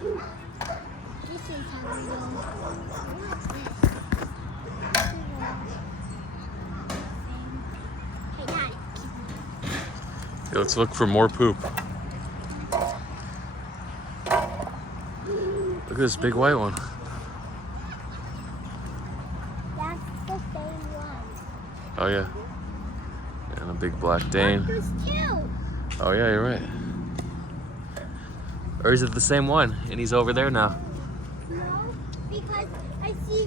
This is how we go. What's this? Hey, Dad. Yeah, let's look for more poop. Look at this big white one. That's the same one. Oh yeah. And a big black Dane. There's two. Oh yeah, you're right. Or is it the same one? And he's over there now. No, because I see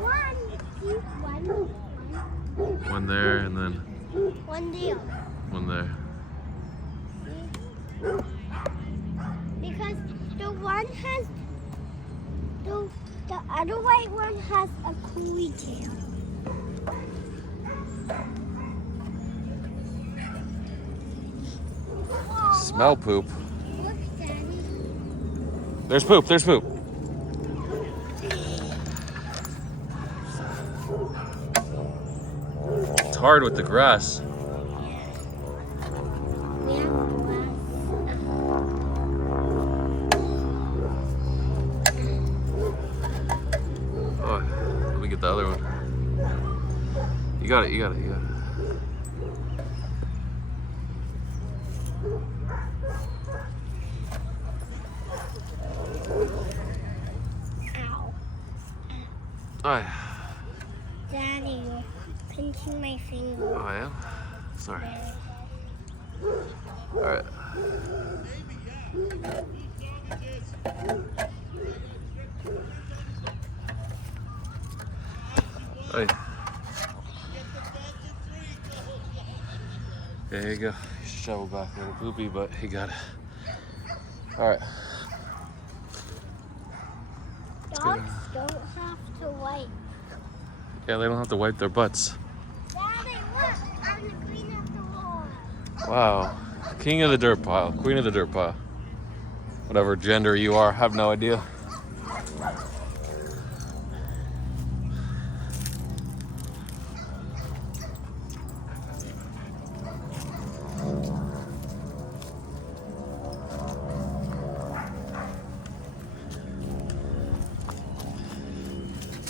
one. See one. One there and then One there. one there. Because the one has the other white one has a curly tail. Smell poop. Look, Daddy. There's poop, there's poop. It's hard with the grass. Oh, let me get the other one. You got it, you got it, you got it. Ow. Oh, Daddy, you're pinching my finger. I am? Sorry. Alright. Hey. There you go. You should shovel back a little poopy, but he got it. Alright. Dogs don't have to wipe. Yeah, they don't have to wipe their butts. Daddy, look! I'm the queen of the wall. Wow. King of the dirt pile. Queen of the dirt pile. Whatever gender you are, have no idea.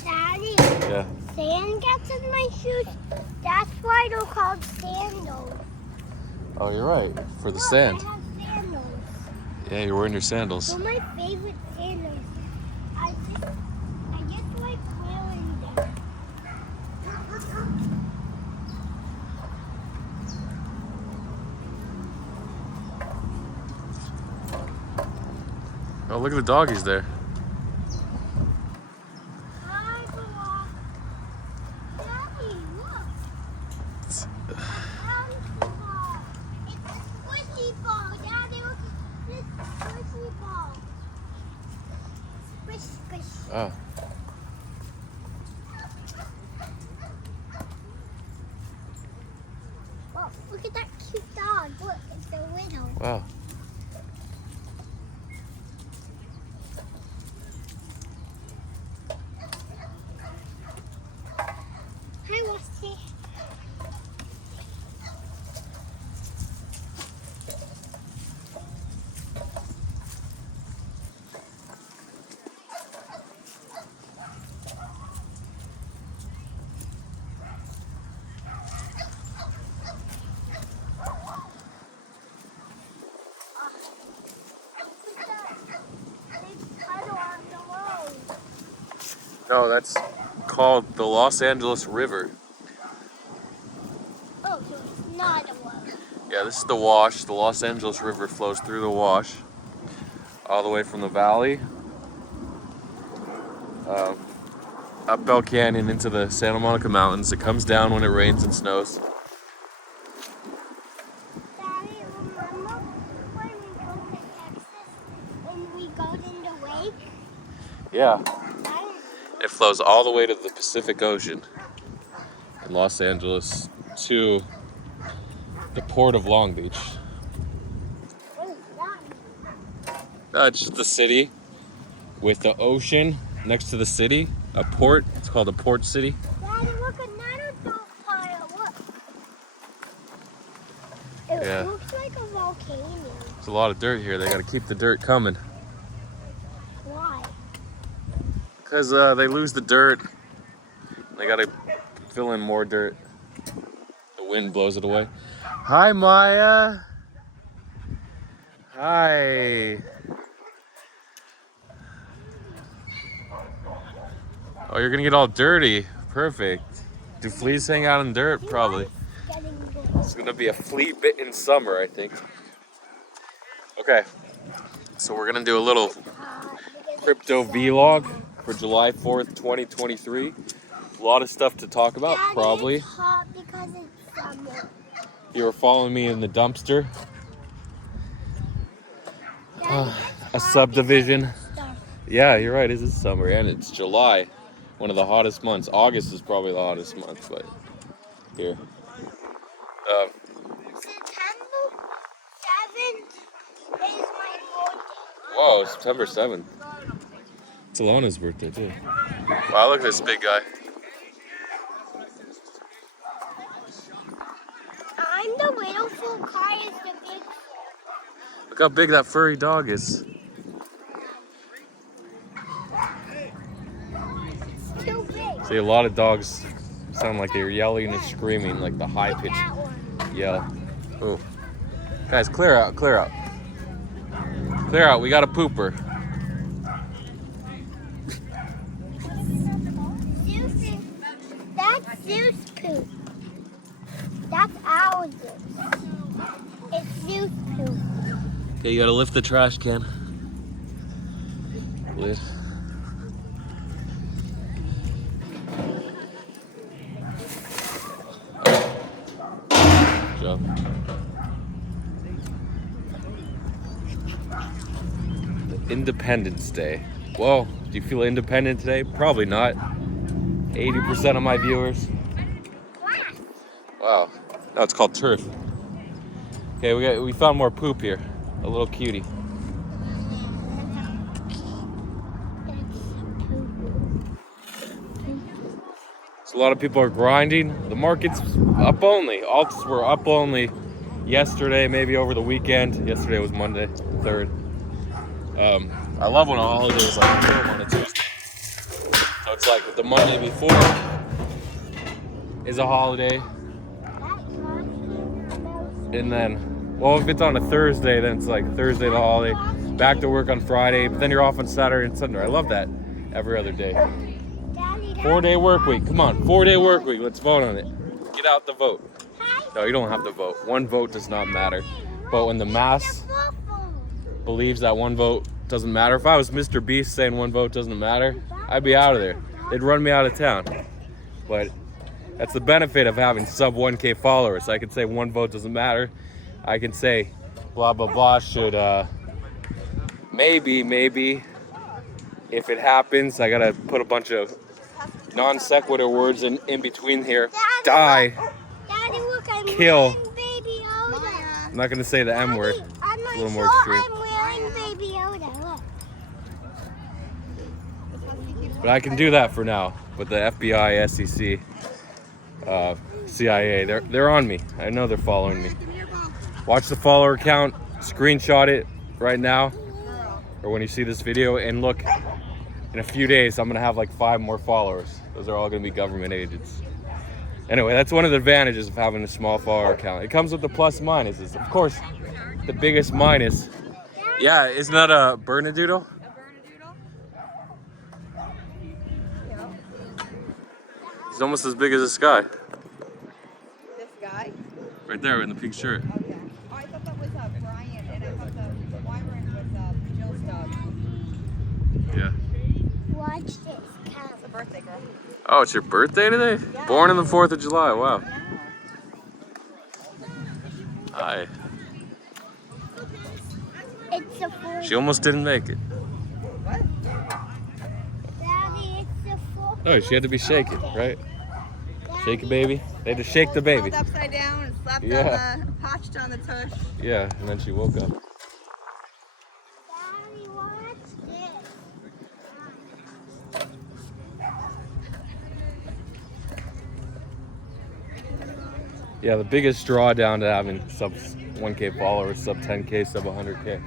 Daddy, Yeah. sand gets in my shoes. That's why they're called sandals. Oh, you're right. For the Look, sand. I have sandals. Yeah, you're wearing your sandals. They're my favorite sandals. I just like wearing them. Oh, look at the doggies there. Hi, Bella. Daddy, look. Bouncy ball. It's a squishy ball. Daddy, look at this squishy ball. Squish, squish. Oh. Oh, look at that cute dog. Look, it's a widow. Wow. Hi, Rusty. No, that's called the Los Angeles River. Oh, so it's not a water. Yeah, this is the wash. The Los Angeles River flows through the wash, all the way from the valley, up Bell Canyon into the Santa Monica Mountains. It comes down when it rains and snows. Daddy, remember when we go to Texas and we got in the lake? Yeah. I It flows all the way to the Pacific Ocean in Los Angeles to the port of Long Beach. It's just the city with the ocean next to the city, a port. It's called a port city. Daddy, look, another dirt pile. Look. It Yeah. looks like a volcano. There's a lot of dirt here. They got to keep the dirt coming. Because they lose the dirt. They gotta fill in more dirt. The wind blows it away. Hi, Maya. Hi. Oh, you're gonna get all dirty. Perfect. Do fleas hang out in dirt? Probably. It's gonna be a flea-bitten summer, I think. Okay, so we're gonna do a little crypto vlog for July 4th, 2023. A lot of stuff to talk about, Daddy, probably. it's hot because it's summer. You were following me in the dumpster. Daddy, A it's hot subdivision. because it's summer. Yeah, you're right. It is summer, and it's July, one of the hottest months. August is probably the hottest month, but here. September 7th is my birthday. Whoa, September 7th. It's Alana's birthday, too. Wow, look at this big guy. I'm the little full car is the big full. Look how big that furry dog is. It's too big. See, a lot of dogs sound like they're yelling and screaming, like the high pitched That one. yell. Oh, guys, clear out, clear out. Clear out, we got a pooper. That's Zeus poop. That's our Zeus. It's Zeus poop. Okay, you gotta lift the trash can. Lid. Good job. Independence Day. Whoa, do you feel independent today? Probably not. 80% of my viewers. Wow. No, it's called turf. Okay, we found more poop here. A little cutie. So a lot of people are grinding. The market's up only. Alts were up only yesterday, maybe over the weekend. Yesterday was Monday, 3rd. I love when a holiday is like boom on a Tuesday. So it's like the Monday before is a holiday. And then, well, if it's on a Thursday, then it's like Thursday the holiday. Back to work on Friday, but then you're off on Saturday and Sunday. I love that every other day. 4-day work week. Come on, 4-day work week. Let's vote on it. Get out the vote. No, you don't have to vote. One vote does not matter. But when the mass believes that one vote doesn't matter, if I was Mr. Beast saying one vote doesn't matter, I'd be out of there. They'd run me out of town. But that's the benefit of having sub 1K followers. I can say one vote doesn't matter. I can say blah, blah, blah should, maybe, if it happens, I gotta put a bunch of non sequitur words in between here. Die. Daddy, look, I'm Kill. wearing Baby Yoda. I'm not gonna say the M word. On my A little more shirt, extreme. I'm wearing Baby Yoda. Look. But I can do that for now. But the FBI, SEC, CIA, they're on me. I know they're following me. Watch the follower count, screenshot it right now, or when you see this video, and look, in a few days, I'm gonna have like 5 more followers. Those are all gonna be government agents. Anyway, that's one of the advantages of having a small follower count. It comes with the plus and minuses. Of course, the biggest minus, yeah, isn't that a Bernedoodle? He's almost as big as this guy. This guy? Right there in the pink shirt. Okay. Oh, I thought that was Brian, and I thought the Wyvern was Jill's dog. Yeah. Watch this cow. It's a birthday girl. Oh, it's your birthday today? Yeah. Born on the 4th of July, wow. Hi. It's a full. She almost didn't make it. What? Daddy, it's a full. Oh, she had to be shaken, right? Shake it, baby. They had to shake the baby. Held upside down and slapped Yeah. on the, potched on the tush. Yeah, and then she woke up. Daddy, watch this. Yeah, the biggest drawdown to having sub 1K followers, sub 10K, sub 100K.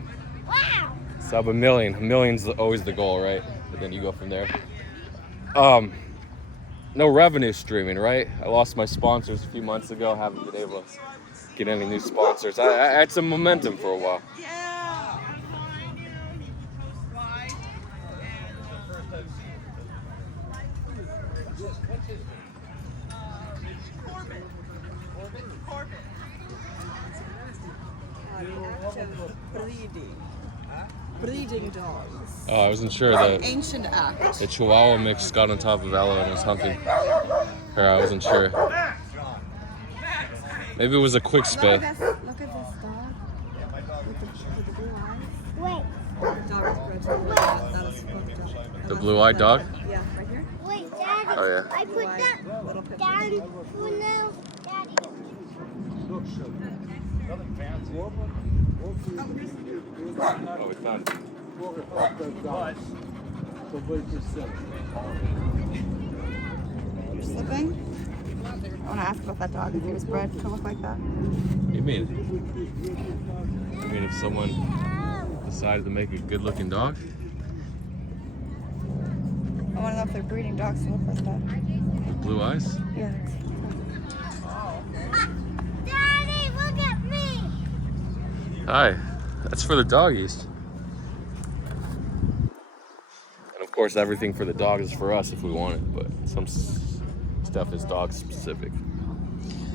Wow. Sub a million. A million's always the goal, right? But then you go from there. no revenue streaming, right? I lost my sponsors a few months ago. Haven't been able to get any new sponsors. I had some momentum for a while. Yeah, I'm behind you. You can post live. Corbin. Corbin. Breeding dogs. Oh, I wasn't sure that Ancient act. the Chihuahua mix got on top of Ella and was humping her. I wasn't sure. Maybe it was a quick spay. Look at this dog. With the blue eyes. Wait, The dog is bred. That is fucked up. The blue-eyed dog? Yeah, right here. wait, Daddy. Oh, yeah. I put that Little pit. down for now. Daddy. Oh, we found it. You're slipping? I want to ask about that dog. If he was bred to look like that. You mean? You mean if someone decided to make a good-looking dog? I want to know if they're breeding dogs to look like that. With blue eyes? Yeah. Daddy, look at me. Hi. That's for the doggies. And of course, everything for the dog is for us if we want it, but some stuff is dog specific.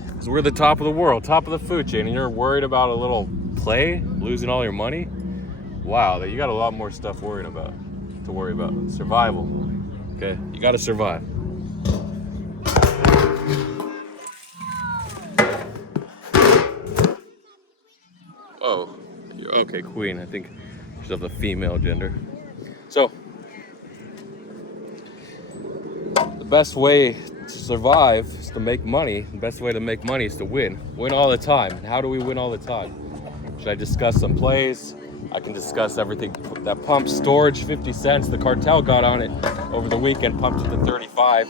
Because we're the top of the world, top of the food chain, and you're worried about a little play, losing all your money? Wow, you got a lot more stuff to worry about. Survival. Okay, you gotta survive. Oh, okay, queen. I think she's of the female gender. So, the best way to survive is to make money. The best way to make money is to win. Win all the time. And how do we win all the time? Should I discuss some plays? I can discuss everything. That pump storage, 50 cents. The cartel got on it over the weekend, pumped it to 35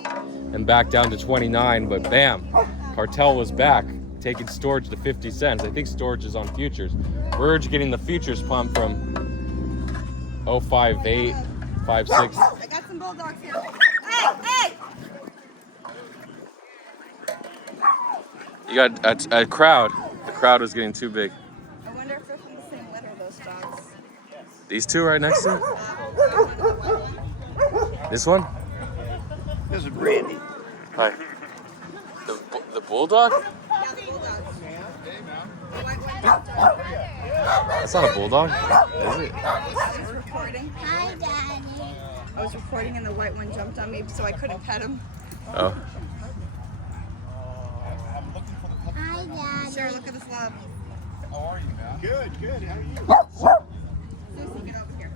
and back down to 29. But bam, cartel was back, taking storage to 50 cents. I think storage is on futures. Verge getting the futures pump from 058, 56. I got some bulldogs here. Hey! You got a crowd. The crowd was getting too big. I wonder if they're from the same litter, those dogs. These two right next to it? This one? This is Brandy. Hi. The bulldog? Yeah, the bulldogs. The white one jumped on. That's not a bulldog, is it? I was recording. Hi, Daddy. I was recording and the white one jumped on me, so I couldn't pet him. Oh. Hi, Daddy. Sure, look at this love. Good, good. How are you? Susie, get over here.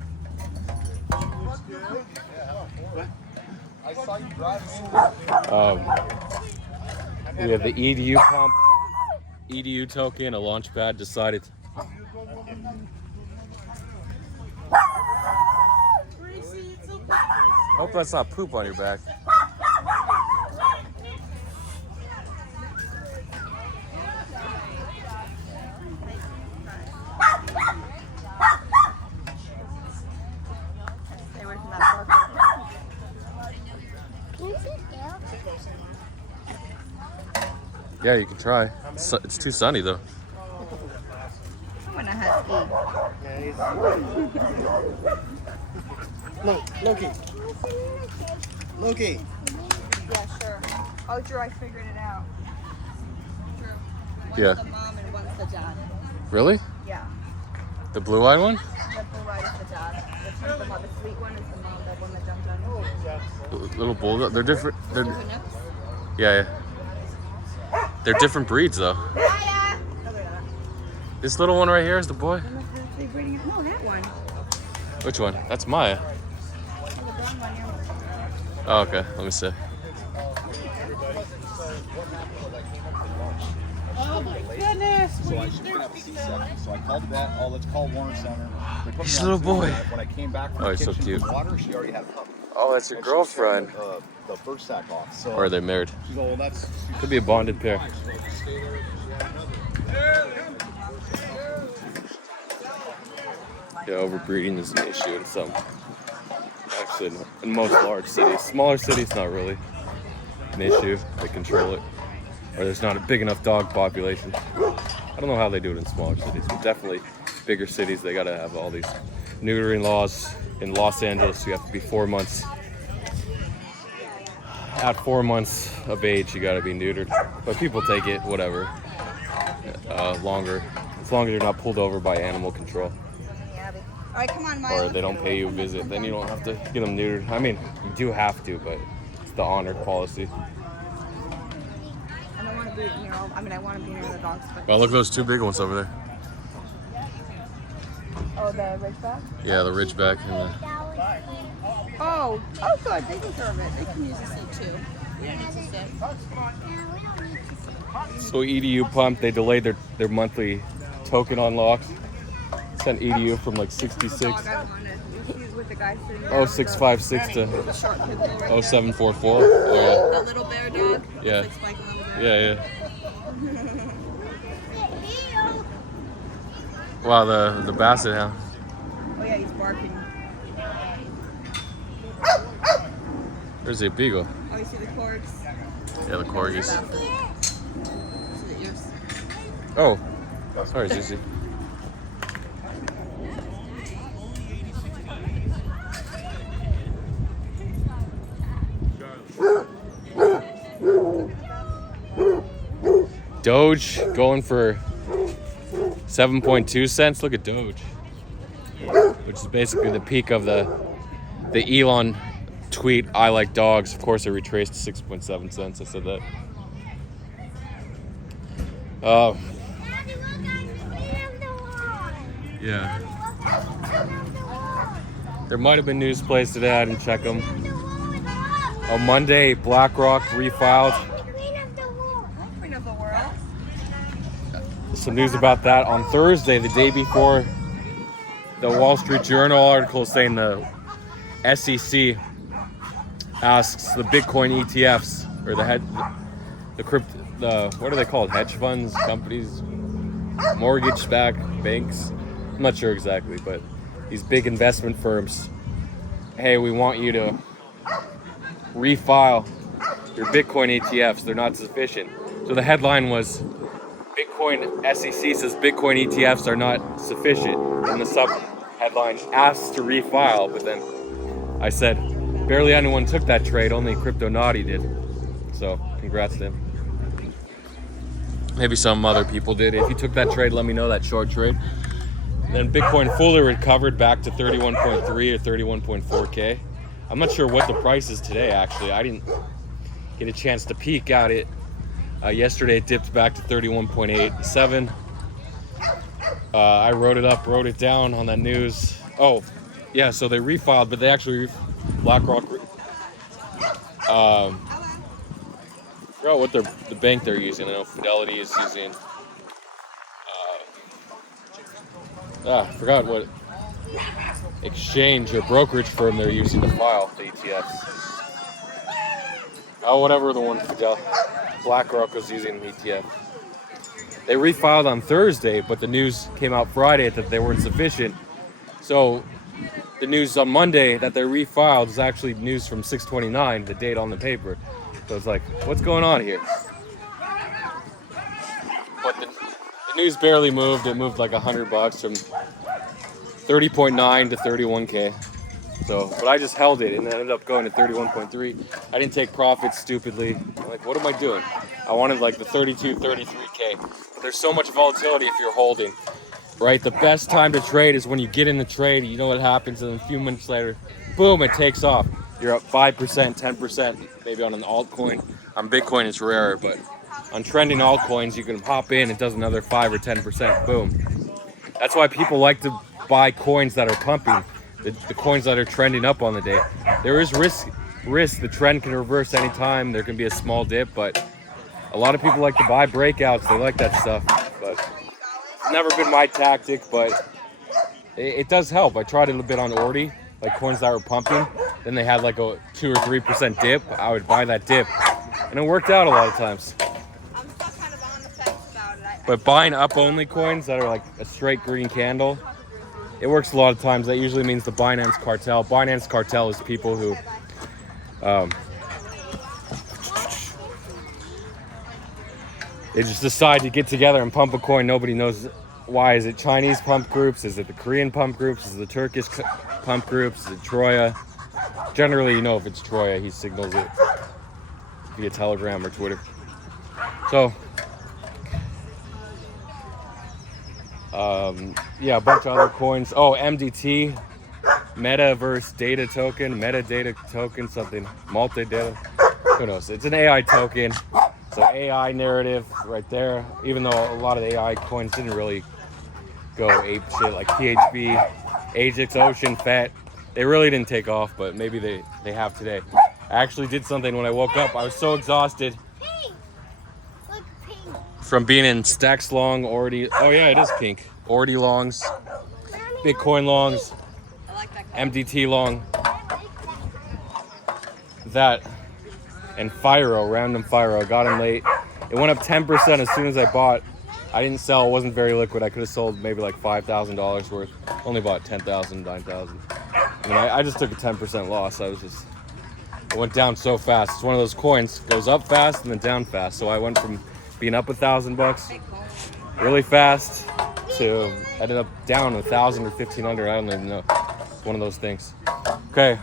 I saw you driving. We have the EDU pump, EDU token, a launch pad decided. Hope that's not poop on your back. Stay away from that parker. Can you sit down? Yeah, you can try. It's too sunny though. I want a husky. Loki. Loki. Yeah, sure. Oh, Drew, I figured it out. Drew, one's Yeah. the mom and one's the dad. Really? Yeah. The blue-eyed one? The blue eyed is the dad. The mom, the sweet one is the mom, the one that jumped on me. Little bulldog. They're different. They're Different nips. yeah. They're different breeds though. Hiya! Oh, look at that. This little one right here is the boy. They're breeding it. No, that one. Which one? That's Maya. Oh, the brown one, yeah. Oh, okay. Let me see. So I should have a C-section. So I called the vet. Oh, let's call Warner Center. They put me He's on a little Zoom. boy. When I came back from Oh, the he's so kitchen cute. with water, she already had a pup. Oh, that's your And she girlfriend. carried, the first sack off. So Or are they married? she's all, that's. Could be a bonded pair. Yeah, overbreeding is an issue in some dogs in most large cities. Smaller cities, not really an issue. They control it. Or there's not a big enough dog population. I don't know how they do it in smaller cities, but definitely bigger cities, they gotta have all these neutering laws. In Los Angeles, you have to be 4 months. At 4 months of age, you gotta be neutered. But people take it, whatever, longer. As long as you're not pulled over by animal control. All right, come on, Milo. Or they don't pay you a visit, then you don't have to get them neutered. I mean, you do have to, but it's the honored policy. I don't want to be near all, I mean, I want to be near the dogs, but... Well, look at those two big ones over there. Oh, the Ridgeback? Yeah, the Ridgeback and the... Oh, good. They deserve it. They can use a seat too. We don't need to sit. So EDU pumped, they delayed their monthly token unlock. Sent EDU from like 66. Dog I wanted. He's with the guy sitting there. 0656 to The short pit bull right there. 0744. Oh That little bear dog. Yeah. Looks like Spike Little Bear. yeah. Wow, the basset hound. Oh yeah, he's barking. There's a beagle. Oh, you see the cords? Yeah, the corgis. Is it yours? Oh, sorry, Zuzi. Doge going for 7.2 cents. Look at Doge, which is basically the peak of the Elon tweet, "I like dogs." Of course, it retraced to 6.7 cents. I said that. Yeah. There might have been news plays today. I didn't check them. On Monday, BlackRock refiled. Queen of the world. Some news about that on Thursday, the day before the Wall Street Journal article saying the SEC asks the Bitcoin ETFs or the what are they called? Hedge funds, companies, mortgage-backed banks. I'm not sure exactly, but these big investment firms, hey, we want you to refile your Bitcoin ETFs. They're not sufficient. So the headline was, SEC says Bitcoin ETFs are not sufficient. And the sub-headline asks to refile, but then I said, barely anyone took that trade, only Crypto Naughty did. So, congrats to him. Maybe some other people did. If you took that trade, let me know, that short trade. Then Bitcoin fully recovered back to 31.3 or 31.4K. I'm not sure what the price is today, actually. I didn't get a chance to peek at it. Yesterday it dipped back to 31.87. I wrote it down on that news. Oh, yeah, so they refiled, but they actually, BlackRock, I forgot what the bank they're using. I know Fidelity is using, I forgot what exchange or brokerage firm they're using to file the ETFs. Oh, whatever the one BlackRock was using the ETF. They refiled on Thursday, but the news came out Friday that they weren't sufficient. So the news on Monday that they refiled is actually news from 6/29, the date on the paper. So it's like, what's going on here? But the news barely moved. It moved like $100 from 30.9 to 31K. So, but I just held it and it ended up going to 31.3. I didn't take profits stupidly. I'm like, what am I doing? I wanted like the 32, 33K. But there's so much volatility if you're holding, right? The best time to trade is when you get in the trade, you know what happens, and then a few minutes later, boom, it takes off. You're up 5%, 10%, maybe on an altcoin. On Bitcoin, it's rarer, but on trending altcoins, you can hop in, it does another 5 or 10%, boom. That's why people like to buy coins that are pumping. The coins that are trending up on the day. There is risk. The trend can reverse anytime. There can be a small dip, but a lot of people like to buy breakouts. They like that stuff, but it's never been my tactic, but it does help. I tried it a bit on Ordi, like coins that were pumping. Then they had like a 2 or 3% dip. I would buy that dip, and it worked out a lot of times. I'm still kind of on the fence about it. But buying up only coins that are like a straight green candle, it works a lot of times. That usually means the Binance cartel. Binance cartel is people who they just decide to get together and pump a coin. Nobody knows why. Is it Chinese pump groups? Is it the Korean pump groups? Is it the Turkish pump groups? Is it Troya? Generally, you know if it's Troya, he signals it via Telegram or Twitter. So, yeah, a bunch of other coins. Oh, MDT, Metaverse Data Token, Metadata Token, something, multi-data. Who knows? It's an AI token. It's an AI narrative right there. Even though a lot of the AI coins didn't really go ape shit, like PHP, Ajax, Ocean, Fat. They really didn't take off, but maybe they have today. I actually did something when I woke up. I was so exhausted Pink. Look, pink. from being in Stacks Long, already. Oh yeah, it is pink. Already longs, Mommy, Bitcoin longs, I like that color. MDT long, I like that, and Firo, random Firo. Got in late. It went up 10% as soon as I bought. I didn't sell. It wasn't very liquid. I could have sold maybe like $5,000 worth. Only bought 10,000, 9,000. I mean, I just took a 10% loss. It went down so fast. It's one of those coins, goes up fast and then down fast. So I went from being up $1,000 really fast to ended up down 1,000 or 1,500. I don't even know. It's one of those things. Okay,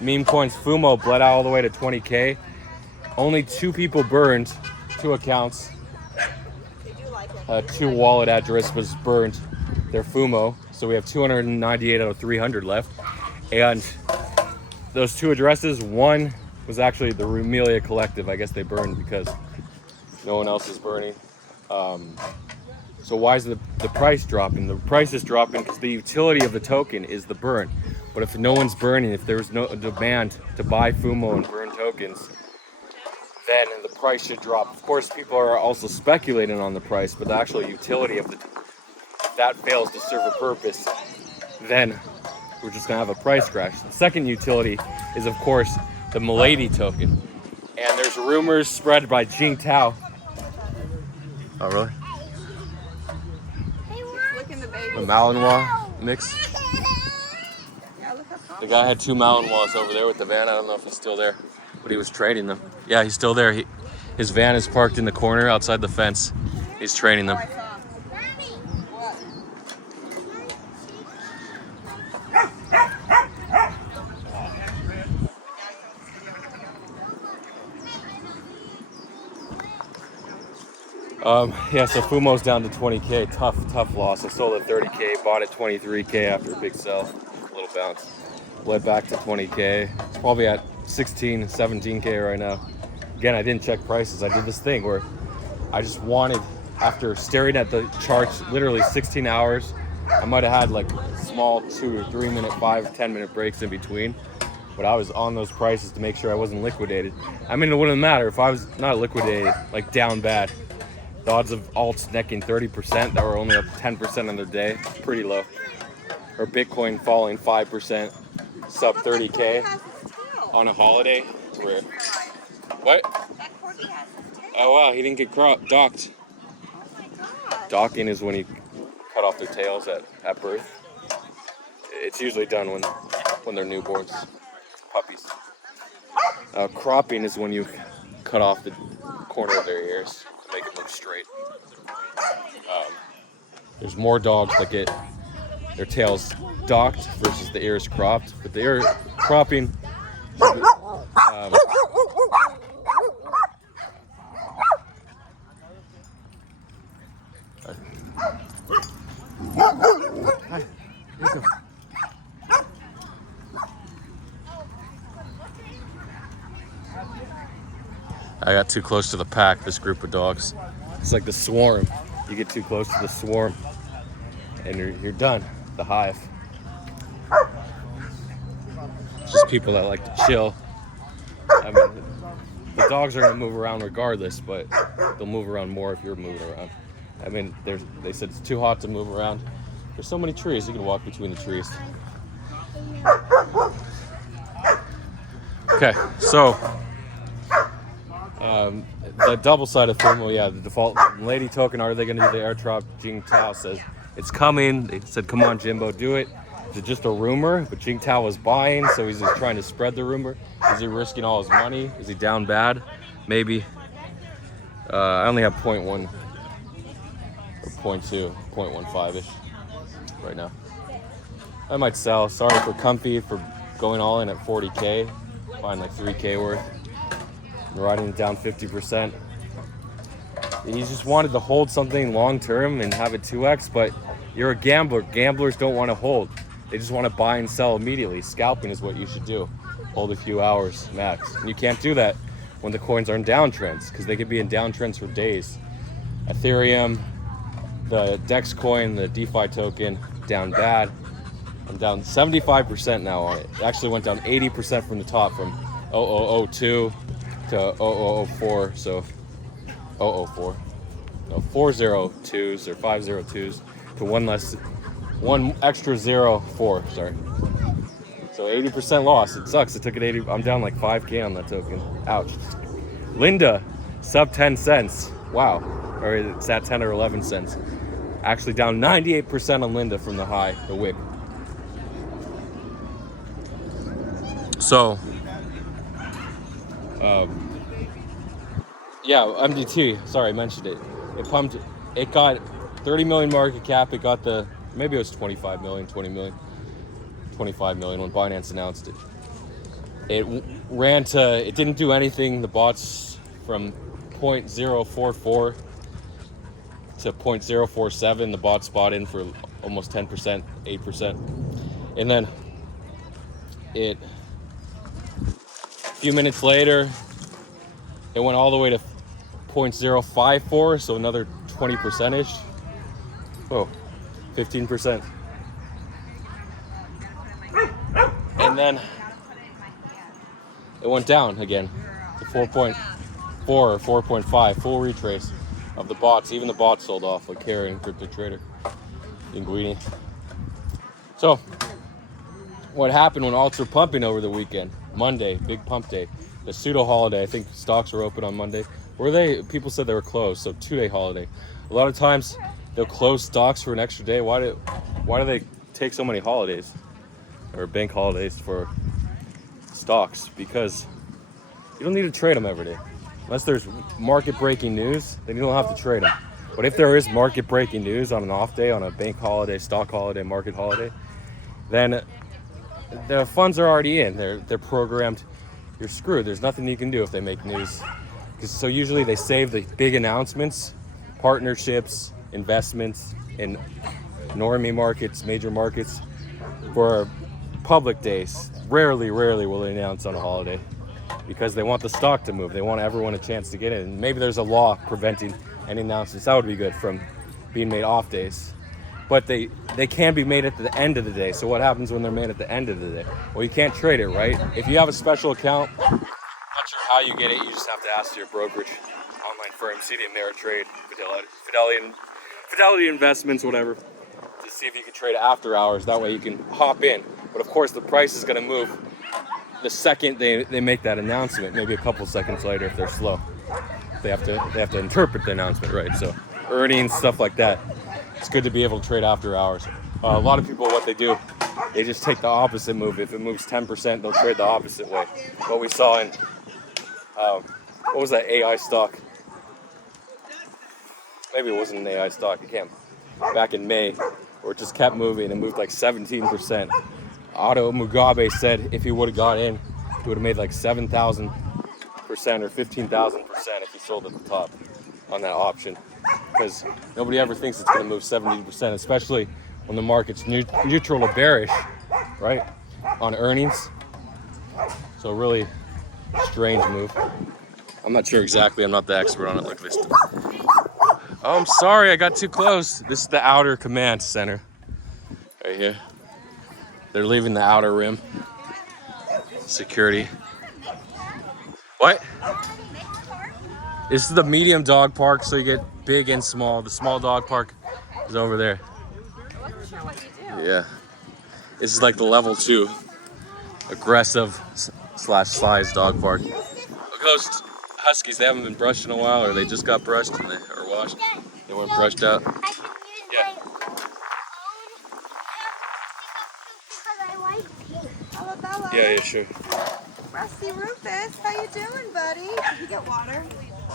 meme coins. Fumo bled out all the way to 20K. Only 2 people burned, 2 accounts. They do like it. 2 wallet address was burned. Their Fumo. So we have 298 out of 300 left. And those 2 addresses, one was actually the Rumelia Collective. I guess they burned because no one else is burning. So why is the price dropping? The price is dropping because the utility of the token is the burn. But if no one's burning, if there's no demand to buy Fumo and burn tokens, then the price should drop. Of course, people are also speculating on the price, but the actual utility of that fails to serve a purpose, then we're just gonna have a price crash. The second utility is, of course, the milady token. And there's rumors spread by Jing Tao. Oh, really? Licking the The baby. Malinois mix. Yeah, look how The guy had 2 Malinois over there with the van. I don't know if he's still there, but he was trading them. Yeah, he's still there. His van is parked in the corner outside the fence. He's trading them. I saw. What? Yeah, so Fumo's down to 20K. Tough loss. I sold at 30K, bought at 23K after a big sell. A little bounce. Bled back to 20K. It's probably at 16, 17K right now. Again, I didn't check prices. I did this thing where I just wanted, after staring at the charts literally 16 hours, I might have had like small 2 or 3 minute, 5, 10 minute breaks in between. But I was on those prices to make sure I wasn't liquidated. I mean, it wouldn't matter if I was not liquidated, like down bad. The odds of alts necking 30% that were only up 10% on their day, pretty low. Or Bitcoin falling 5%, sub 30K on a holiday. Where? What? That corgi has his tail. Oh wow, he didn't get docked. Oh my god. Docking is when you cut off their tails at birth. It's usually done when they're newborns, puppies. Cropping is when you cut off the corner of their ears to make it look straight. There's more dogs that get their tails docked versus the ears cropped, but the ear cropping. I got too close to the pack, this group of dogs. It's like the swarm. You get too close to the swarm and you're done. The hive. Just people that like to chill. I mean, the dogs are gonna move around regardless, but they'll move around more if you're moving around. I mean, they said it's too hot to move around. There's so many trees, you can walk between the trees. Okay, so the double-sided fumo, yeah, the default lady token, are they going to do the airdrop? Jing Tao says It's coming. They said, come on, Jimbo, do it. It's just a rumor, but Jingtao was buying, so he's just trying to spread the rumor. Is he risking all his money? Is he down bad? Maybe. I only have 0.1 or 0.2, 0.15-ish right now. I might sell. Sorry for Comfy for going all in at 40K. Find like 3K worth. I'm riding it down 50%. He just wanted to hold something long term and have it 2x, but you're a gambler. Gamblers don't want to hold. They just want to buy and sell immediately. Scalping is what you should do. Hold a few hours max. And you can't do that when the coins are in downtrends, because they could be in downtrends for days. Ethereum, the DEX coin, the DeFi token, down bad. I'm down 75% now on it. It actually went down 80% from the top, from 0002 to 0004. So 004. No, 402s or 502s to one extra 04, sorry. So 80% loss. It sucks. It took it 80. I'm down like 5K on that token. Ouch. Linda, sub 10 cents. Wow. Or it's at 10 or 11 cents. Actually down 98% on Linda from the high, the wick. So, yeah, MDT, sorry, I mentioned it. It got 30 million market cap. It got maybe it was 25 million, 20 million, 25 million when Binance announced it. It didn't do anything. The bots from 0.044 to 0.047, the bots bought in for almost 10%, 8%. And then a few minutes later, it went all the way to 0.054, so another 20%-ish. Oh, 15%. And then it went down again to 4.4 or 4.5, full retrace of the bots. Even the bots sold off, like Carry and Crypto Trader, Linguini. So, what happened when alts were pumping over the weekend? Monday, big pump day. The pseudo holiday. I think stocks were open on Monday. People said they were closed, so 2-day holiday. A lot of times they'll close stocks for an extra day. Why do they take so many holidays or bank holidays for stocks? Because you don't need to trade them every day. Unless there's market breaking news, then you don't have to trade them. But if there is market breaking news on an off day, on a bank holiday, stock holiday, market holiday, then the funds are already in. They're programmed. You're screwed. There's nothing you can do if they make news. So usually they save the big announcements, partnerships, investments in normie markets, major markets, for public days. Rarely will they announce on a holiday because they want the stock to move. They want everyone a chance to get in. Maybe there's a law preventing any announcements. That would be good from being made off days. But they can be made at the end of the day. So what happens when they're made at the end of the day? Well, you can't trade it, right? If you have a special account, not sure how you get it. You just have to ask your brokerage, online firm, CD Ameritrade, Fidelity Investments, whatever, to see if you can trade after hours. That way you can hop in. But of course, the price is going to move the second they make that announcement. Maybe a couple seconds later if they're slow. They have to interpret the announcement, right? So earnings, stuff like that. It's good to be able to trade after hours. A lot of people, what they do, they just take the opposite move. If it moves 10%, they'll trade the opposite way. What we saw in, what was that AI stock? Maybe it wasn't an AI stock, back in May, where it just kept moving and moved like 17%. Otto Mugabe said if he would have got in, he would have made like 7,000% or 15,000% if he sold at the top on that option. Because nobody ever thinks it's going to move 70%, especially when the market's neutral to bearish, right, on earnings. So really strange move. I'm not sure exactly. I'm not the expert on it. Look at this. Oh, I'm sorry. I got too close. This is the outer command center right here. They're leaving the outer rim. Security. What? This is the medium dog park, so you get big and small. The small dog park is over there. I wasn't sure what you do. Yeah. This is like the level 2 aggressive / size dog park. Look at those huskies. They haven't been brushed in a while, or they just got brushed or washed. They weren't brushed out. I can use Yeah. my Hello, Bella. Yeah, sure. Rusty Rufus, how you doing, buddy? Did you get water?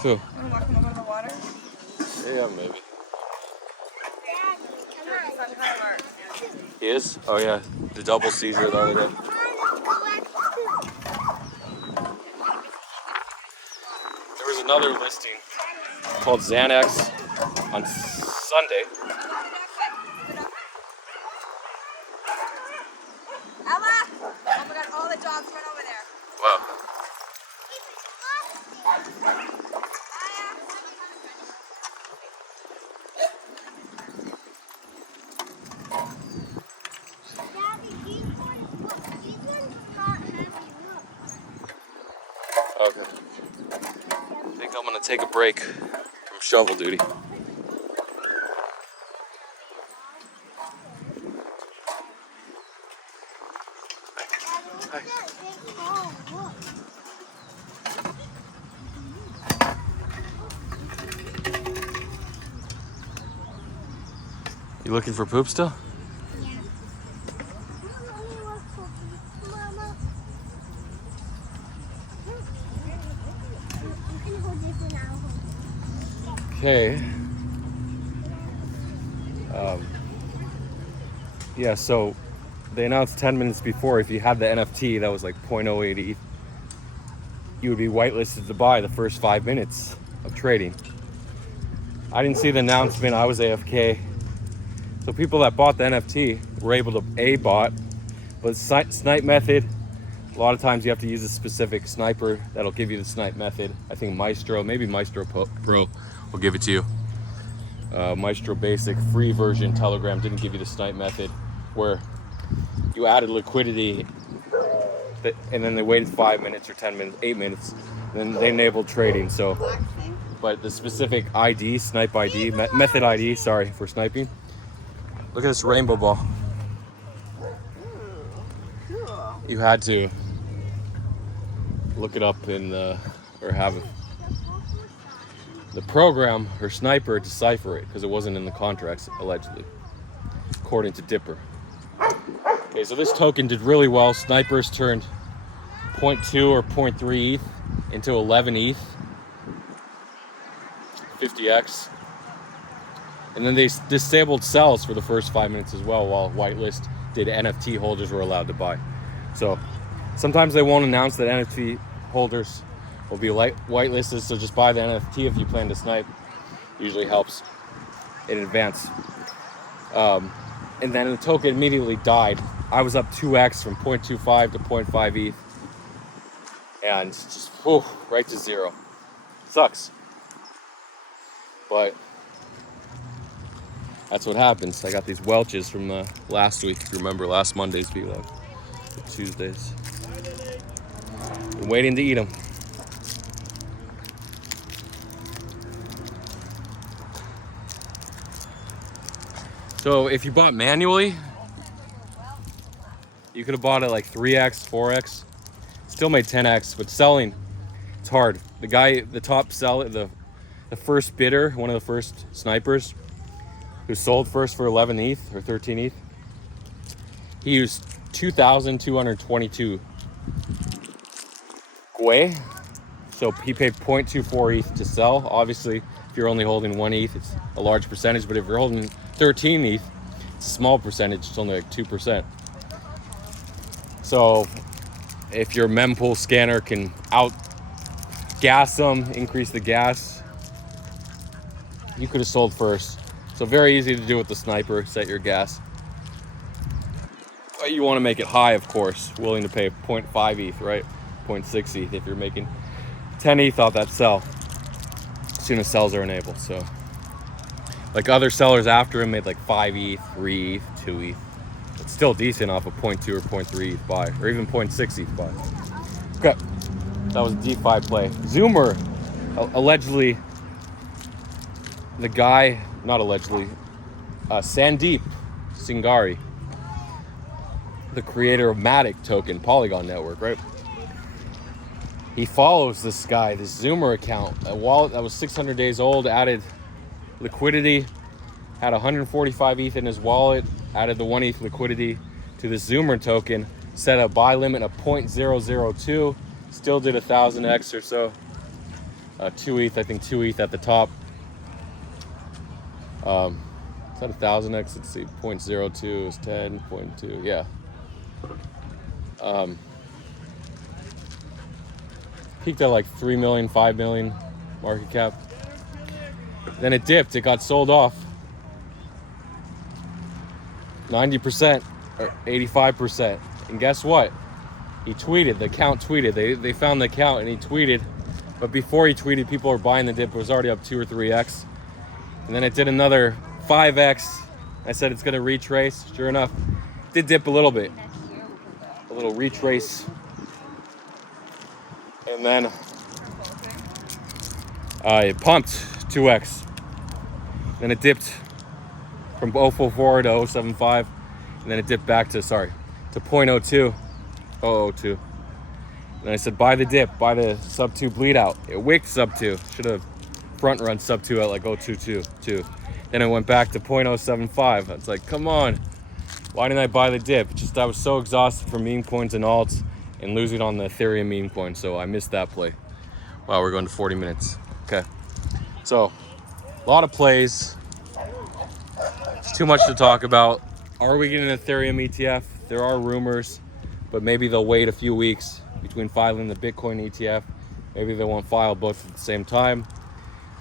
Sure. Want to walk him over to the water? Yeah, maybe. He's on Hallmark. He is? Oh, yeah. The double Caesar the other day. There was another listing called Xanax on Sunday. Ella! Oh my god, all the dogs run over there. Wow. Okay. I think I'm gonna take a break from shovel duty. You looking for poop still? Okay. Yeah, so they announced 10 minutes before if you had the NFT that was like 0.08 ETH, you would be whitelisted to buy the first 5 minutes of trading. I didn't see the announcement, I was AFK. So people that bought the NFT were able to bot, but snipe method, a lot of times you have to use a specific sniper that'll give you the snipe method. I think Maestro, maybe Maestro Pro will give it to you. Maestro Basic free version Telegram didn't give you the snipe method, where you added liquidity and then they waited 5 minutes or 10 minutes, 8 minutes, and then they enabled trading. So, but the specific ID, snipe ID, method ID, sorry, for sniping. Look at this rainbow ball. Cool. You had to look it up in the, or have the program or sniper decipher it because it wasn't in the contracts, allegedly, according to Dipper. Okay, so this token did really well. Snipers turned 0.2 or 0.3 ETH into 11 ETH, 50x. And then they disabled sells for the first 5 minutes as well, while whitelist did NFT holders were allowed to buy. So sometimes they won't announce that NFT holders will be whitelisted, so just buy the NFT if you plan to snipe. Usually helps in advance. And then the token immediately died. I was up 2x from 0.25 to 0.5 ETH. And just right to zero. Sucks. But that's what happens. I got these Welches from last week, if you remember last Monday's vlog. Tuesdays. Been waiting to eat them. So if you bought manually, you could have bought it like 3x, 4x. Still made 10x, but selling, it's hard. The guy, the top seller, the first bidder, one of the first snipers, who sold first for 11 ETH or 13 ETH, he used 2,222 Gwei. So he paid 0.24 ETH to sell. Obviously, if you're only holding 1 ETH, it's a large percentage, but if you're holding 13 ETH, it's a small percentage, it's only like 2%. So if your mempool scanner can out-gas them, increase the gas, you could have sold first. So very easy to do with the sniper, set your gas. But you want to make it high, of course, willing to pay 0.5 ETH, right? 0.6 ETH if you're making 10 ETH off that sell, as soon as sells are enabled. So like other sellers after him made like 5 ETH, 3 ETH, 2 ETH. It's still decent off a 0.2 or 0.3 ETH buy, or even 0.6 ETH buy. Okay, that was a DeFi play. Zoomer, allegedly, the guy, not allegedly, Sandeep Singari, the creator of Matic token, Polygon Network, right? He follows this guy, this Zoomer account, a wallet that was 600 days old, added liquidity, had 145 ETH in his wallet, added the 1 ETH liquidity to the Zoomer token, set a buy limit of 0.002, still did 1,000x or so. 2 ETH, I think 2 ETH at the top. Is that 1,000x? Let's see, 0.02 is 10.2, yeah. Peaked at like 3 million, 5 million market cap. Then it dipped, it got sold off. 90% or 85%. And guess what? He tweeted, the account tweeted. They found the account and he tweeted. But before he tweeted, people were buying the dip. It was already up 2 or 3x. And then it did another 5x. I said it's going to retrace. Sure enough, it did dip a little bit. A little retrace. And then it pumped 2x. Then it dipped from 0.04 to 0.75. And then it dipped back to 0.02. 0.02. And I said, buy the dip, buy the sub 2 bleed out. It wicked sub 2. Should have front run sub 2 at like 0.22. Then it went back to 0.075. It's like, come on. Why didn't I buy the dip? Just I was so exhausted from meme coins and alts and losing on the Ethereum meme coin. So I missed that play. Wow, we're going to 40 minutes. Okay. So a lot of plays. It's too much to talk about. Are we getting an Ethereum ETF? There are rumors, but maybe they'll wait a few weeks between filing the Bitcoin ETF. Maybe they won't file both at the same time.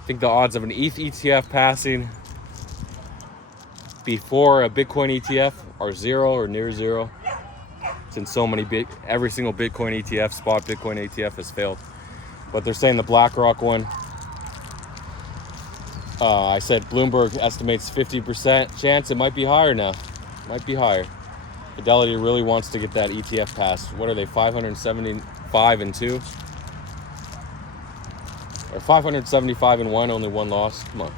I think the odds of an ETH ETF passing before a Bitcoin ETF are 0 or near 0. Since so many every single Bitcoin ETF, spot Bitcoin ETF has failed. But they're saying the BlackRock one, I said Bloomberg estimates 50% chance. It might be higher now. Might be higher. Fidelity really wants to get that ETF passed. What are they, 575 and 2? Or 575 and 1, only one loss? Come on.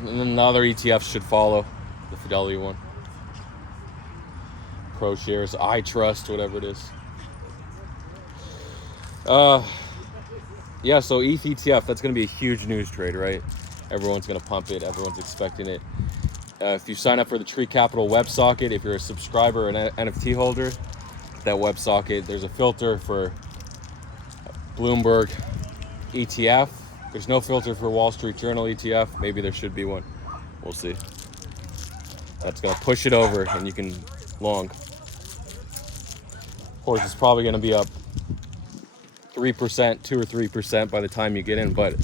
And then the other ETFs should follow the Fidelity one. Pro shares, I trust, whatever it is. Yeah, so ETH ETF, that's going to be a huge news trade, right? Everyone's going to pump it. Everyone's expecting it. If you sign up for the Tree Capital WebSocket, if you're a subscriber and NFT holder, that WebSocket, there's a filter for Bloomberg ETF. There's no filter for Wall Street Journal ETF. Maybe there should be one. We'll see. That's going to push it over and you can long. Of course, it's probably going to be up 3%, 2 or 3% by the time you get in. But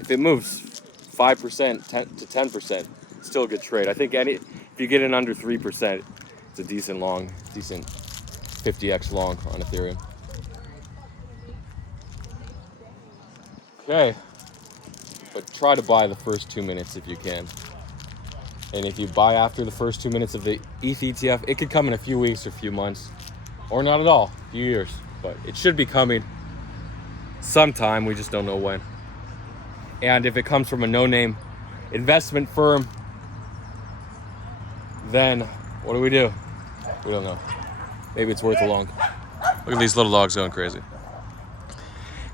if it moves 5% to 10%, still a good trade. I think if you get in under 3%, it's a decent 50x long on Ethereum. Okay, but try to buy the first 2 minutes if you can. And if you buy after the first 2 minutes of the ETH ETF, it could come in a few weeks or a few months, or not at all, a few years. But it should be coming sometime, we just don't know when. And if it comes from a no-name investment firm, then what do? We don't know. Maybe it's worth a long. Look at these little dogs going crazy.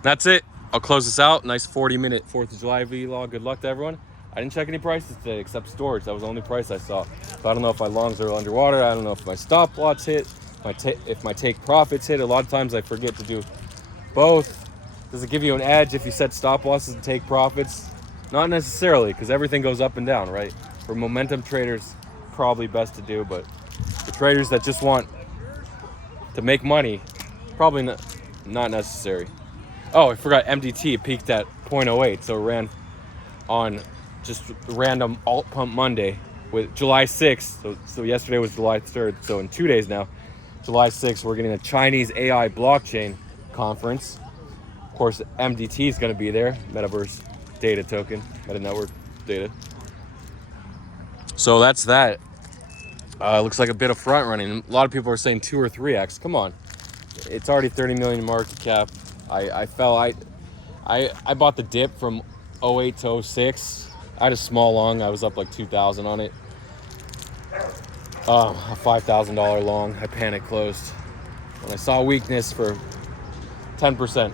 That's it. I'll close this out. Nice 40-minute 4th of July vlog. Good luck to everyone. I didn't check any prices today except storage. That was the only price I saw. So I don't know if my longs are underwater. I don't know if my stop loss hit. If my take profits hit. A lot of times I forget to do both. Does it give you an edge if you set stop losses and take profits? Not necessarily, because everything goes up and down, right? For momentum traders, probably best to do, but the traders that just want to make money, probably not necessary. Oh, I forgot MDT peaked at 0.08, so it ran on just random alt pump Monday with July 6th. So yesterday was July 3rd, so in 2 days now, July 6th, we're getting a Chinese AI blockchain conference. Of course, MDT is going to be there, Metaverse Data Token, Meta Network Data. So that's that. Looks like a bit of front running. A lot of people are saying 2 or 3x. Come on, it's already 30 million market cap. I bought the dip from 08 to 06. I had a small long. I was up like 2,000 on it. A $5,000 long. I panic closed when I saw weakness for 10%.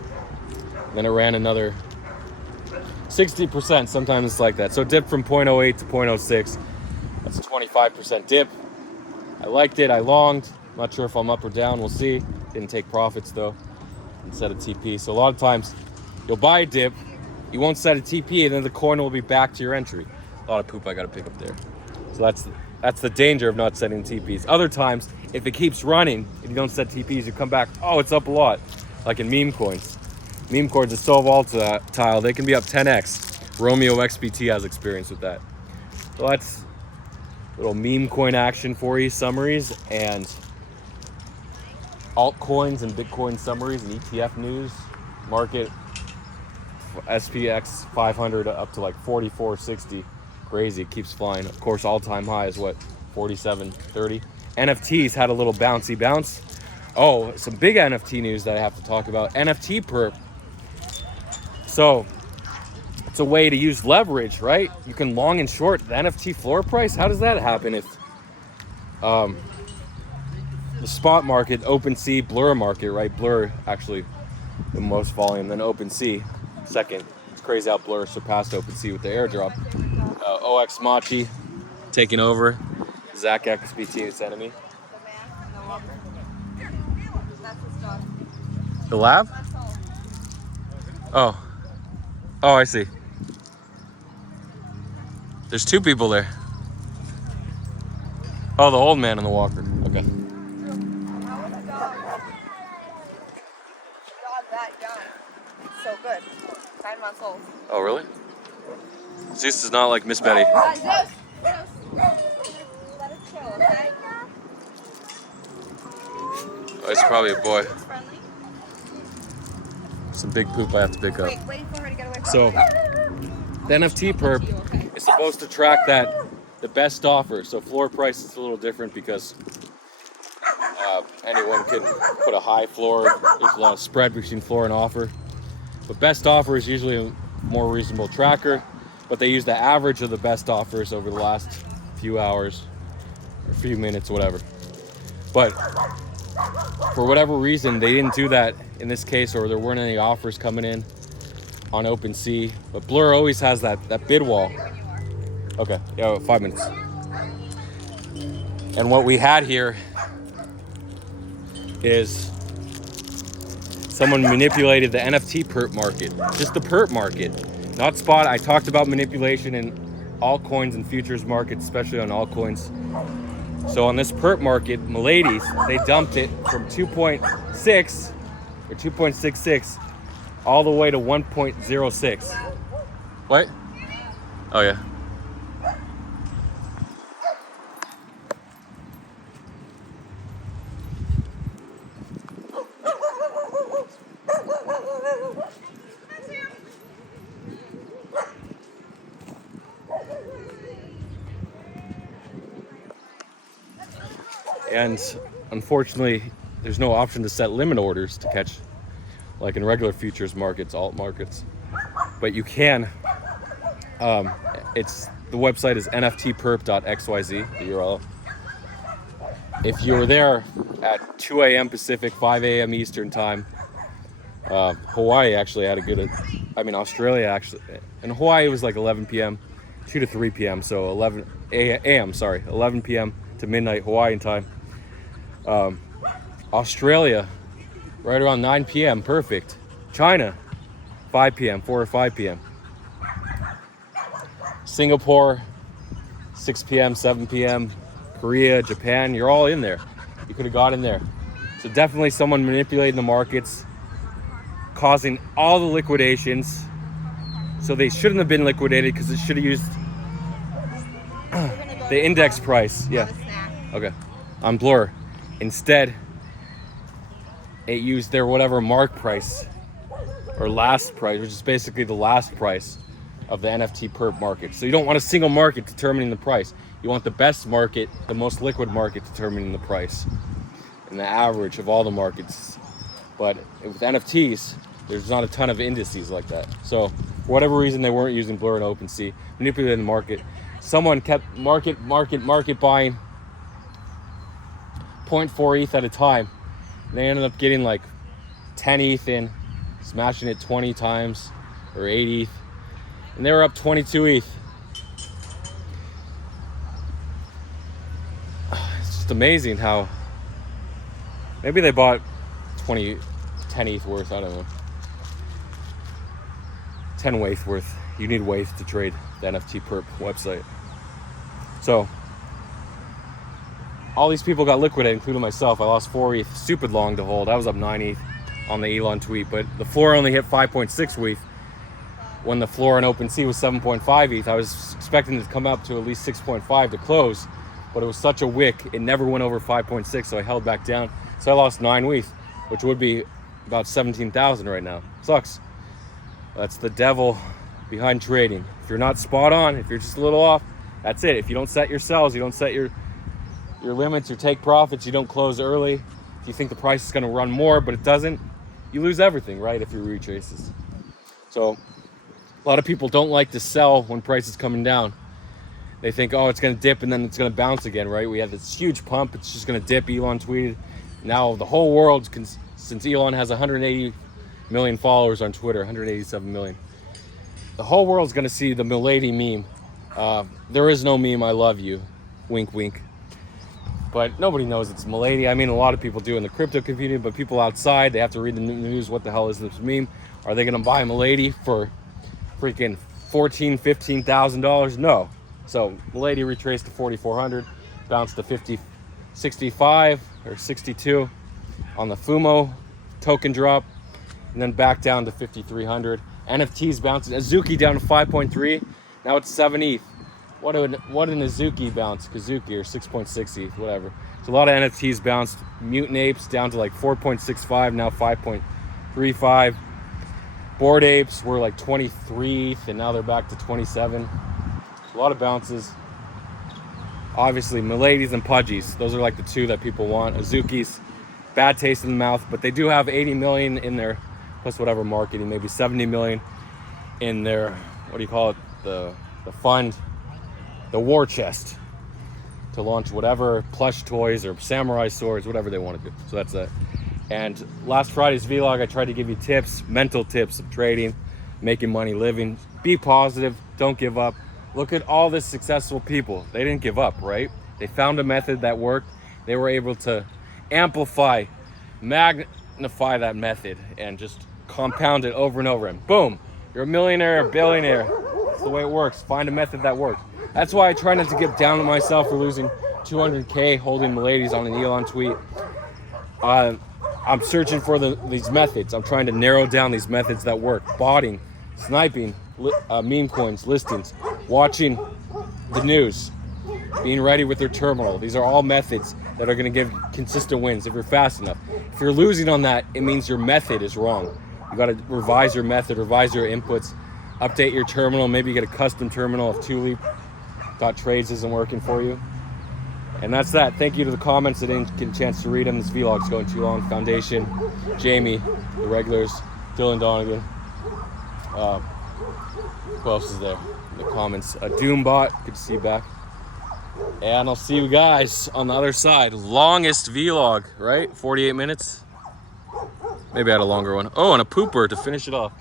Then it ran another 60%. Sometimes it's like that. So it dipped from 0.08 to 0.06. That's a 25% dip. I liked it. I longed. Not sure if I'm up or down. We'll see. Didn't take profits though and set a TP. So a lot of times you'll buy a dip, you won't set a TP, and then the coin will be back to your entry. A lot of poop I got to pick up there. So that's the danger of not setting TPs. Other times, if it keeps running, if you don't set TPs, you come back, oh, it's up a lot. Like in meme coins. Meme coins are so volatile, they can be up 10x. Romeo XBT has experience with that. So that's little meme coin action for you, summaries, and altcoins and Bitcoin summaries and ETF news. Market SPX 500 up to like 44.60. Crazy, it keeps flying. Of course, all-time high is what, 47.30. NFTs had a little bouncy bounce. Oh, some big NFT news that I have to talk about. NFT perp. So it's a way to use leverage, right? You can long and short the NFT floor price. How does that happen if the spot market, OpenSea, Blur market, right? Blur actually the most volume, then OpenSea second. It's crazy how Blur surpassed OpenSea with the airdrop. OX Machi taking over. Zach XBT, his enemy. The man and the walker. That's his dog. The lab? That's all. Oh, I see. There's two people there. Oh, the old man and the walker. Okay. How was the dog? Dog that young. So good. 9 months old. Oh, really? Zeus is not like Miss Betty. Zeus! Let it chill, okay? Oh, it's probably a boy. It's friendly. Some big poop I have to pick up. Waiting for her to get away from So, the NFT perp is supposed to track the best offer. So floor price is a little different because anyone can put a high floor. There's a lot of spread between floor and offer. But best offer is usually a more reasonable tracker. But they use the average of the best offers over the last few hours or few minutes, whatever. But for whatever reason, they didn't do that in this case, or there weren't any offers coming in on OpenSea. But Blur always has that bid wall. Okay, yeah, 5 minutes. And what we had here is someone manipulated the NFT perp market, just the perp market. Not spot. I talked about manipulation in altcoins and futures markets, especially on altcoins. So on this perp market, miladies, they dumped it from 2.6 or 2.66 all the way to 1.06. What? Oh yeah. And unfortunately, there's no option to set limit orders to catch, like in regular futures markets, alt markets. But you can. The website is nftperp.xyz, the URL. If you were there at 2 a.m. Pacific, 5 a.m. Eastern time, Hawaii actually had a good. Australia actually, and Hawaii was like 11 p.m., 2 to 3 p.m. So 11 a.m. 11 p.m. to midnight Hawaiian time. Australia, right around 9 p.m. Perfect. China, 5 p.m. 4 or 5 p.m. Singapore, 6 p.m. 7 p.m. Korea, Japan, you're all in there. You could have got in there. So definitely someone manipulating the markets, causing all the liquidations. So they shouldn't have been liquidated because it should have used the index price. Yeah. Okay. On Blur. Instead, it used their whatever mark price or last price, which is basically the last price of the NFT perp market. So you don't want a single market determining the price. You want the best market, the most liquid market determining the price and the average of all the markets. But with NFTs, there's not a ton of indices like that. So for whatever reason, they weren't using Blur and OpenSea, manipulating the market. Someone kept market buying 0.4 ETH at a time. They ended up getting like 10 ETH in, smashing it 20 times or 8 ETH. And they were up 22 ETH. It's just just amazing how maybe they bought 10 ETH worth. I don't know. 10 WAITH worth. You need WAITH to trade the NFT perp website. So all these people got liquidated, including myself. I lost 4 ETH, stupid long to hold. I was up 9 ETH on the Elon tweet, but the floor only hit 5.6 ETH. When the floor in OpenSea was 7.5 ETH, I was expecting it to come up to at least 6.5 to close, but it was such a wick, it never went over 5.6, so I held back down. So I lost 9 ETH, which would be about 17,000 right now. Sucks. That's the devil behind trading. If you're not spot on, if you're just a little off, that's it. If you don't set your sells, you don't set your limits, your take profits, you don't close early. If you think the price is going to run more, but it doesn't, you lose everything, right? If you retraces. So a lot of people don't like to sell when price is coming down. They think, oh, it's going to dip and then it's going to bounce again, right? We had this huge pump. It's just going to dip. Elon tweeted. Now the whole world, since Elon has 180 million followers on Twitter, 187 million, the whole world's going to see the milady meme. There is no meme, I love you. Wink, wink. But nobody knows it's milady. I mean, a lot of people do in the crypto community, but people outside, they have to read the news. What the hell is this meme? Are they going to buy milady for freaking $14,000, $15,000? No. So milady retraced to 4,400, bounced to 65 or 62 on the FUMO token drop, and then back down to 5,300. NFTs bouncing. Azuki down to 5.3. Now it's 7 ETH. What an Azuki bounce. Kazuki or 6.6 ETH, whatever. So a lot of NFTs bounced. Mutant Apes down to like 4.65, now 5.35. Bored Apes were like 23 ETH, and now they're back to 27. A lot of bounces. Obviously, Miladies and Pudgies. Those are like the two that people want. Azukis, bad taste in the mouth, but they do have 80 million in their, plus whatever marketing, maybe 70 million in their, what do you call it? The fund, the war chest, to launch whatever plush toys or samurai swords, whatever they want to do. So that's it. And last Friday's vlog, I tried to give you tips, mental tips of trading, making money, living. Be positive, don't give up. Look at all the successful people. They didn't give up, right? They found a method that worked. They were able to amplify, magnify that method and just compound it over and over. And boom, you're a millionaire, a billionaire. That's the way it works. Find a method that works. That's why I try not to get down on myself for losing 200K holding miladies on an Elon tweet. I'm searching for these methods. I'm trying to narrow down these methods that work. Botting, sniping, meme coins, listings, watching the news, being ready with your terminal. These are all methods that are going to give consistent wins if you're fast enough. If you're losing on that, it means your method is wrong. You got to revise your method, revise your inputs, update your terminal. Maybe you get a custom terminal if Tulip.trades isn't working for you. And that's that. Thank you to the comments. I didn't get a chance to read them. This vlog's going too long. Foundation, Jamie, the regulars, Dylan Donegan. Who else is there in the comments? A Doombot. Good to see you back. And I'll see you guys on the other side. Longest vlog, right? 48 minutes. Maybe I had a longer one. Oh, and a pooper to finish it off.